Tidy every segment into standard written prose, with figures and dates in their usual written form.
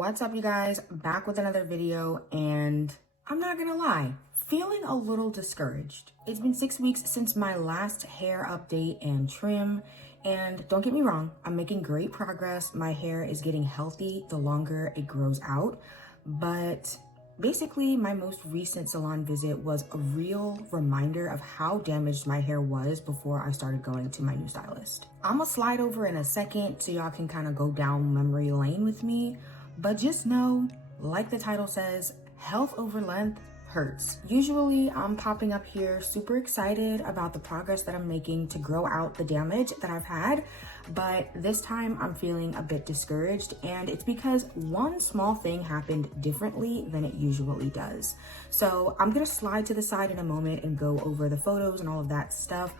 What's up, you guys? Back with another video, and I'm not gonna lie, feeling a little discouraged. It's been 6 weeks since my last hair update and trim, and don't get me wrong, I'm making great progress. My hair is getting healthy the longer it grows out, but basically my most recent salon visit was a real reminder of how damaged my hair was before I started going to my new stylist. I'm gonna slide over in a second so y'all can kind of go down memory lane with me, but just know, like the title says, health over length hurts. Usually I'm popping up here super excited about the progress that I'm making to grow out the damage that I've had, but this time I'm feeling a bit discouraged, and it's because one small thing happened differently than it usually does. So I'm gonna slide to the side in a moment and go over the photos and all of that stuff,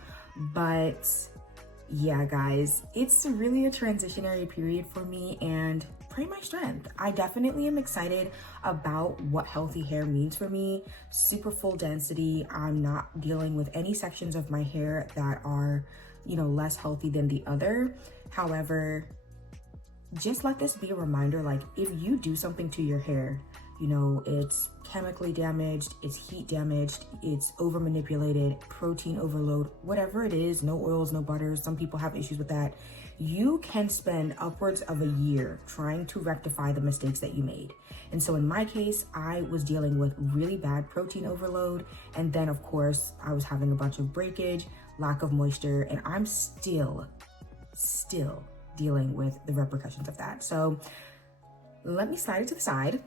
but yeah, guys, it's really a transitionary period for me, and pray my strength. I definitely am excited about what healthy hair means for me. Super full density. I'm not dealing with any sections of my hair that are, less healthy than the other. However, just let this be a reminder, like, if you do something to your hair, it's chemically damaged, it's heat damaged, it's over manipulated, protein overload, whatever it is, no oils, no butters, some people have issues with that. You can spend upwards of a year trying to rectify the mistakes that you made. And so in my case, I was dealing with really bad protein overload. And then of course, I was having a bunch of breakage, lack of moisture, and I'm still dealing with the repercussions of that. So let me slide it to the side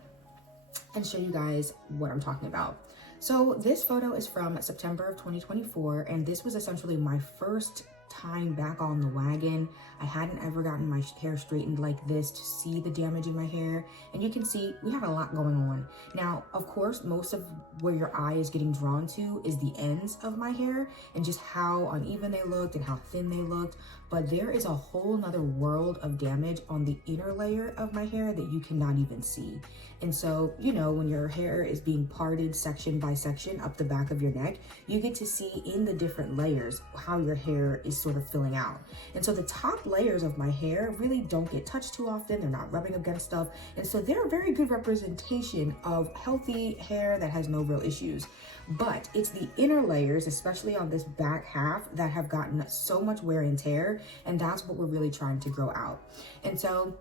and show you guys what I'm talking about. So this photo is from September of 2024, and this was essentially my first time back on the wagon. I hadn't ever gotten my hair straightened like this to see the damage in my hair, and you can see we have a lot going on. Now, of course, most of where your eye is getting drawn to is the ends of my hair and just how uneven they looked and how thin they looked, but there is a whole nother world of damage on the inner layer of my hair that you cannot even see. And so, when your hair is being parted section by section up the back of your neck, you get to see in the different layers how your hair is sort of filling out. And so the top layers of my hair really don't get touched too often. They're not rubbing against stuff. And so they're a very good representation of healthy hair that has no real issues. But it's the inner layers, especially on this back half, that have gotten so much wear and tear. And that's what we're really trying to grow out. And so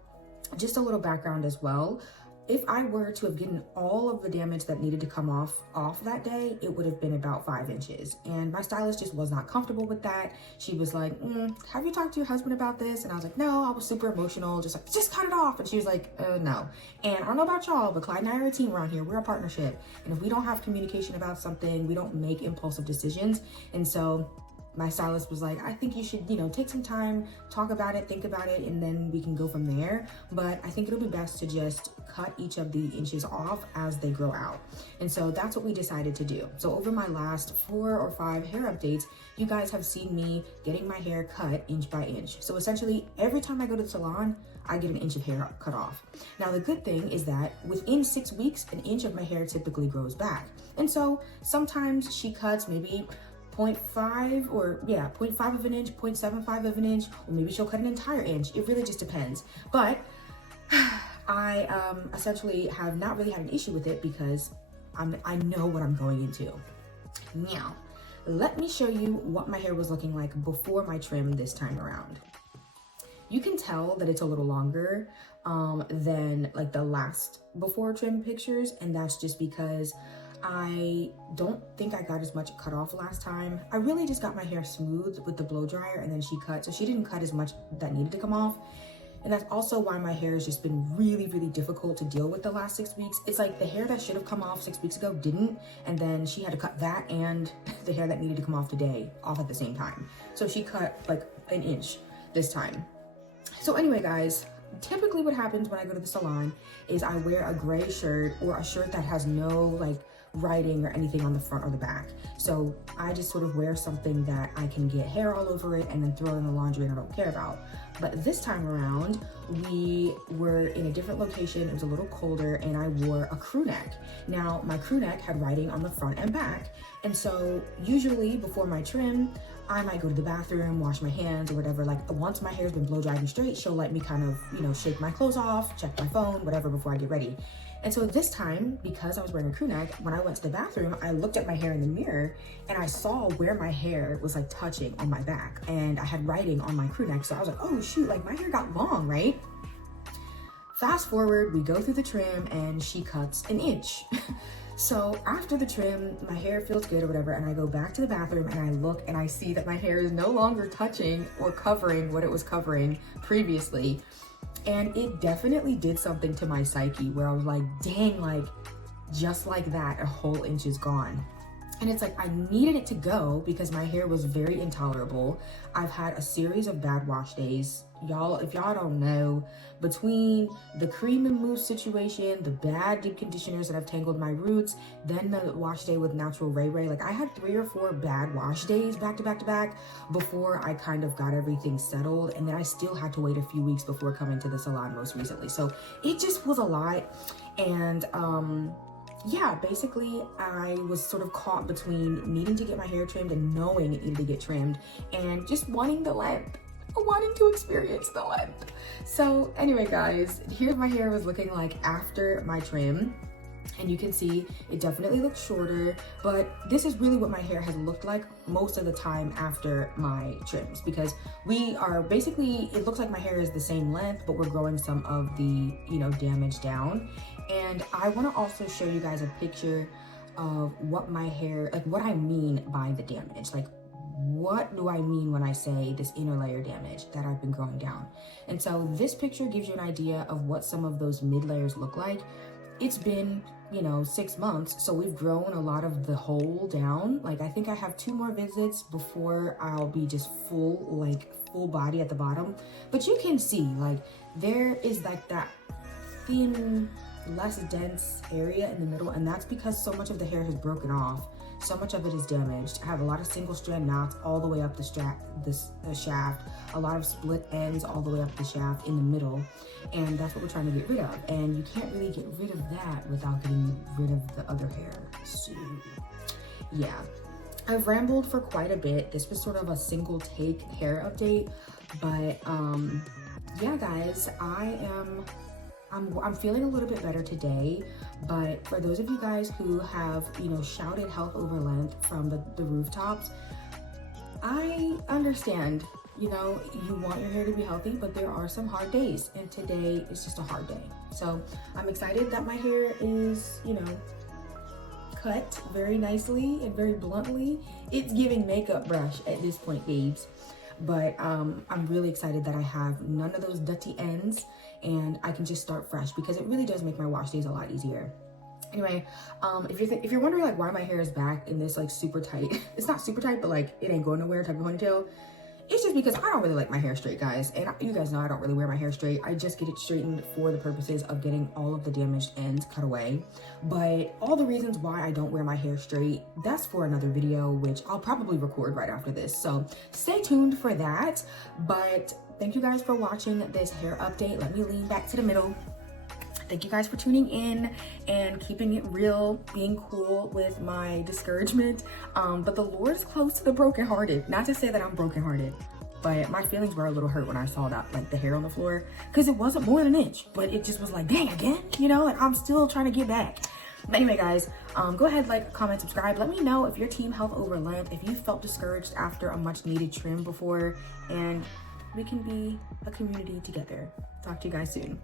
just a little background as well. If I were to have gotten all of the damage that needed to come off that day, it would have been about 5 inches. And my stylist just was not comfortable with that. She was like, have you talked to your husband about this? And I was like, no, I was super emotional, just cut it off. And she was like, no. And I don't know about y'all, but Clyde and I are a team around here. We're a partnership. And if we don't have communication about something, we don't make impulsive decisions. And so my stylist was like, I think you should, take some time, talk about it, think about it, and then we can go from there. But I think it'll be best to just cut each of the inches off as they grow out. And so that's what we decided to do. So over my last 4 or 5 hair updates, you guys have seen me getting my hair cut inch by inch. So essentially, every time I go to the salon, I get an inch of hair cut off. Now, the good thing is that within 6 weeks, an inch of my hair typically grows back. And so sometimes she cuts maybe 0.5 of an inch, 0.75 of an inch, or maybe she'll cut an entire inch. It really just depends. But I essentially have not really had an issue with it because I know what I'm going into. Now, let me show you what my hair was looking like before my trim this time around. You can tell that it's a little longer than like the last before trim pictures, and that's just because I don't think I got as much cut off last time. I really just got my hair smooth with the blow dryer, and then she cut, so she didn't cut as much that needed to come off. And that's also why my hair has just been really, really difficult to deal with the last 6 weeks. It's like the hair that should have come off 6 weeks ago didn't, and then she had to cut that and the hair that needed to come off today off at the same time. So she cut like an inch this time. So anyway, guys, typically what happens when I go to the salon is I wear a gray shirt or a shirt that has no writing or anything on the front or the back. So I just sort of wear something that I can get hair all over it and then throw it in the laundry and I don't care about. But this time around, we were in a different location. It was a little colder and I wore a crew neck. Now, my crew neck had writing on the front and back. And so usually before my trim, I might go to the bathroom, wash my hands or whatever. Like once my hair's been blow dried and straight, she'll let me kind of, you know, shake my clothes off, check my phone, whatever before I get ready. And so this time, because I was wearing a crew neck, when I went to the bathroom, I looked at my hair in the mirror and I saw where my hair was like touching on my back, and I had writing on my crew neck. So I was like, oh shoot, like my hair got long, right? Fast forward, we go through the trim and she cuts an inch. So after the trim, my hair feels good or whatever, and I go back to the bathroom and I look and I see that my hair is no longer touching or covering what it was covering previously. And it definitely did something to my psyche where I was like, dang, like just like that, a whole inch is gone. And it's like, I needed it to go because my hair was very intolerable. I've had a series of bad wash days. Y'all, if y'all don't know, between the cream and mousse situation, the bad deep conditioners that have tangled my roots, then the wash day with natural Ray Ray, like I had 3 or 4 bad wash days back to back to back before I kind of got everything settled. And then I still had to wait a few weeks before coming to the salon most recently. So it just was a lot. And, yeah, basically I was sort of caught between needing to get my hair trimmed and knowing it needed to get trimmed and just wanting the length, wanting to experience the length. So anyway, guys, here's my hair was looking like after my trim. And you can see it definitely looks shorter, but this is really what my hair has looked like most of the time after my trims, because we are basically, it looks like my hair is the same length, but we're growing some of the, you know, damage down. And I want to also show you guys a picture of what my hair, like what I mean by the damage. Like, what do I mean when I say this inner layer damage that I've been growing down? And so this picture gives you an idea of what some of those mid layers look like. It's been, you know, 6 months, so we've grown a lot of the whole down. Like I think I have 2 more visits before I'll be just full, like full body at the bottom. But you can see like there is like that thin, less dense area in the middle, and that's because so much of the hair has broken off. So much of it is damaged. I have a lot of single strand knots all the way up the shaft, a lot of split ends all the way up the shaft in the middle, and that's what we're trying to get rid of. And you can't really get rid of that without getting rid of the other hair. So yeah, I've rambled for quite a bit. This was sort of a single take hair update, but yeah guys, I'm feeling a little bit better today. But for those of you guys who have, you know, shouted health over length from the rooftops, I understand, you know, you want your hair to be healthy, but there are some hard days, and today is just a hard day. So I'm excited that my hair is, you know, cut very nicely and very bluntly. It's giving makeup brush at this point, babes. But I'm really excited that I have none of those dirty ends and I can just start fresh, because it really does make my wash days a lot easier. Anyway, if you're wondering like why my hair is back in this like super tight, it's not super tight, but like it ain't going nowhere type of ponytail, it's just because I don't really like my hair straight, guys. And you guys know I don't really wear my hair straight. I just get it straightened for the purposes of getting all of the damaged ends cut away. But all the reasons why I don't wear my hair straight, that's for another video, which I'll probably record right after this. So stay tuned for that. But thank you guys for watching this hair update. Let me lean back to the middle. Thank you guys for tuning in and keeping it real, being cool with my discouragement. But the Lord is close to the brokenhearted. Not to say that I'm brokenhearted, but my feelings were a little hurt when I saw that, like the hair on the floor, because it wasn't more than an inch, but it just was like, dang, again, you know, like I'm still trying to get back. But anyway, guys, go ahead, like, comment, subscribe. Let me know if you're team health over length, if you felt discouraged after a much needed trim before, and we can be a community together. Talk to you guys soon.